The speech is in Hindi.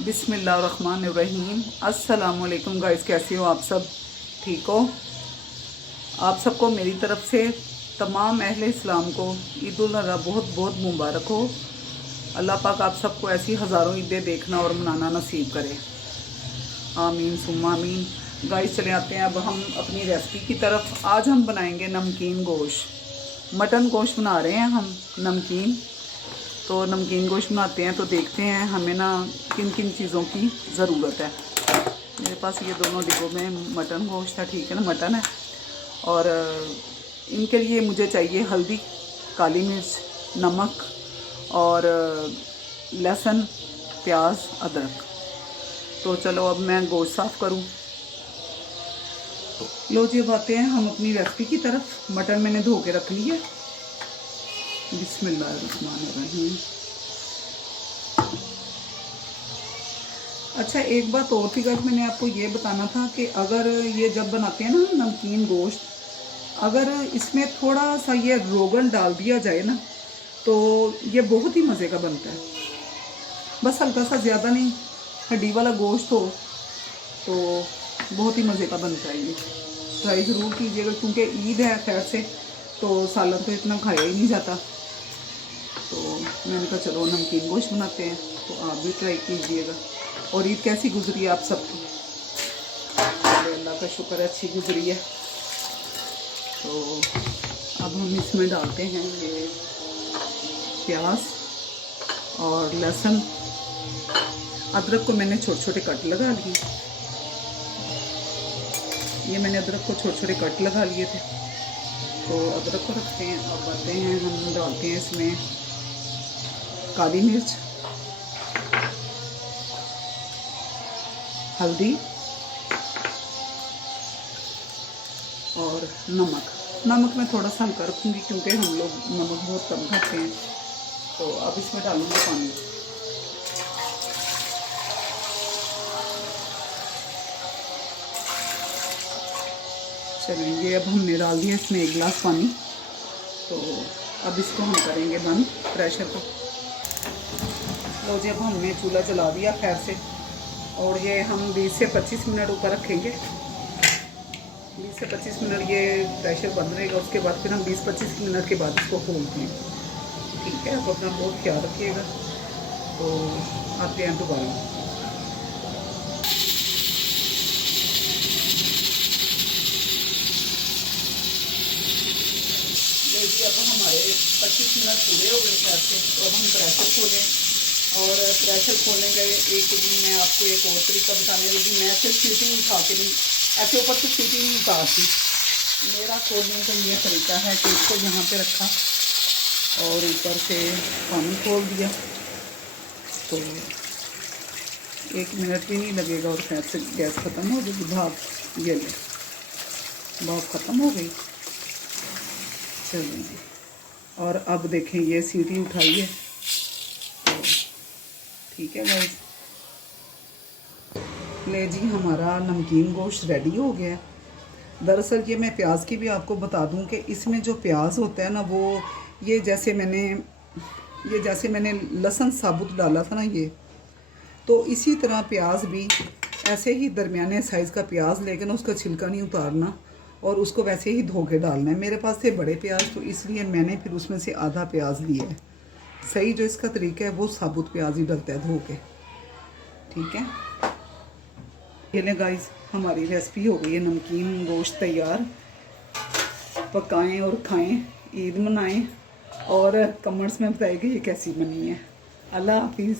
बिस्मिल्लाहिर्रहमानिर्रहीम। अस्सलामुअलैकुम गाइस, कैसे हो आप सब? ठीक हो? आप सबको मेरी तरफ से तमाम अहले इस्लाम को ईद उल अज़हा बहुत बहुत मुबारक हो। अल्लाह पाक आप सबको ऐसी हज़ारों ईदें देखना और मनाना नसीब करे। आमीन सुम्मा आमीन। गाइस चले आते हैं अब हम अपनी रेसिपी की तरफ। आज हम बनाएंगे नमकीन गोश्त। मटन गोश्त बना रहे हैं हम नमकीन। तो नमकीन गोश्त बनाते हैं तो देखते हैं हमें ना किन किन चीज़ों की ज़रूरत है। मेरे पास ये दोनों डिब्बों में मटन गोश्त है, ठीक है ना, मटन है। और इनके लिए मुझे चाहिए हल्दी, काली मिर्च, नमक और लहसुन, प्याज, अदरक। तो चलो अब मैं गोश्त साफ़ करूं। लो जी, अब आते हैं हम अपनी रेसिपी की तरफ। मटन मैंने धो के रख लिया। बिस्मिल्लाहिर्रहमानिर्रहीम। अच्छा, एक बात और थी गाइस, मैंने आपको ये बताना था कि अगर ये जब बनाते हैं ना नमकीन गोश्त, अगर इसमें थोड़ा सा ये रोगन डाल दिया जाए ना तो ये बहुत ही मज़े का बनता है। बस हल्का सा, ज़्यादा नहीं, हड्डी वाला गोश्त हो तो बहुत ही मज़े का बनता है। ये ट्राई ज़रूर कीजिएगा, क्योंकि ईद है खैर से तो सालन तो इतना खाया ही नहीं जाता। तो मैंने कहा चलो नमकीन गोश्त बनाते हैं, तो आप भी ट्राई कीजिएगा। और ईद कैसी गुजरी आप सबकी? अल्लाह का शुक्र है, अच्छी गुजरी है। तो अब हम इसमें डालते हैं ये प्याज और लहसुन। अदरक को मैंने छोटे छोटे कट लगा लिए। ये मैंने अदरक को छोटे छोटे कट लगा लिए थे। तो अदरक को रखते हैं। अब आते हैं हम डालते हैं इसमें काली मिर्च, हल्दी और नमक। नमक मैं थोड़ा सा हल्का रखूँगी क्योंकि हम लोग नमक बहुत कम खाते हैं। तो अब इसमें डालूँगी पानी। चलिए, अब हमने डाल दिया इसमें 1 गिलास पानी। तो अब इसको हम करेंगे बंद, प्रेशर को। लो जी, अब हमने चूल्हा जला दिया खैर से, और ये हम 20 से 25 मिनट ऊपर रखेंगे। 20 से 25 मिनट ये प्रेशर बंद रहेगा। उसके बाद फिर हम 20-25 मिनट के बाद इसको खोलते हैं, ठीक है। आप अपना बहुत ख्याल रखिएगा। तो आते हैं दोबारा। अब हमारे 25 मिनट पूरे हो गए खैर से। तो अब हम प्रेशर खोलें। और प्रेशर खोलने का मैं आपको एक और तरीका बताने लगी। मैं सिर्फ सीटी उठा के नहीं, ऐसे ऊपर से सीटी नहीं उतारती। मेरा खोलने का ये तरीका है कि इसको यहाँ पे रखा और ऊपर से पानी खोल दिया तो 1 मिनट भी नहीं लगेगा और खैर से गैस ख़त्म हो जाएगी। भाप ये ले, भाप ख़त्म हो गई। चलिए, और अब देखें ये सीटी उठाई है तो ठीक है गाइस। ले जी, हमारा नमकीन गोश्त रेडी हो गया। दरअसल ये मैं प्याज की भी आपको बता दूं कि इसमें जो प्याज होता है ना, वो ये जैसे मैंने लहसुन साबुत डाला था ना, ये तो इसी तरह प्याज भी ऐसे ही दरमियाने साइज़ का प्याज, लेकिन उसका छिलका नहीं उतारना और उसको वैसे ही धो के डालना है। मेरे पास थे बड़े प्याज तो इसलिए मैंने फिर उसमें से आधा प्याज लिया है। सही जो इसका तरीका है वो साबुत प्याज ही डलता है धो के, ठीक है। ये ले गाइस, हमारी रेसिपी हो गई है नमकीन गोश्त तैयार। पकाएं और खाएं, ईद मनाएं और कमेंट्स में बताइए कि ये कैसी बनी है। अल्लाह हाफिज़।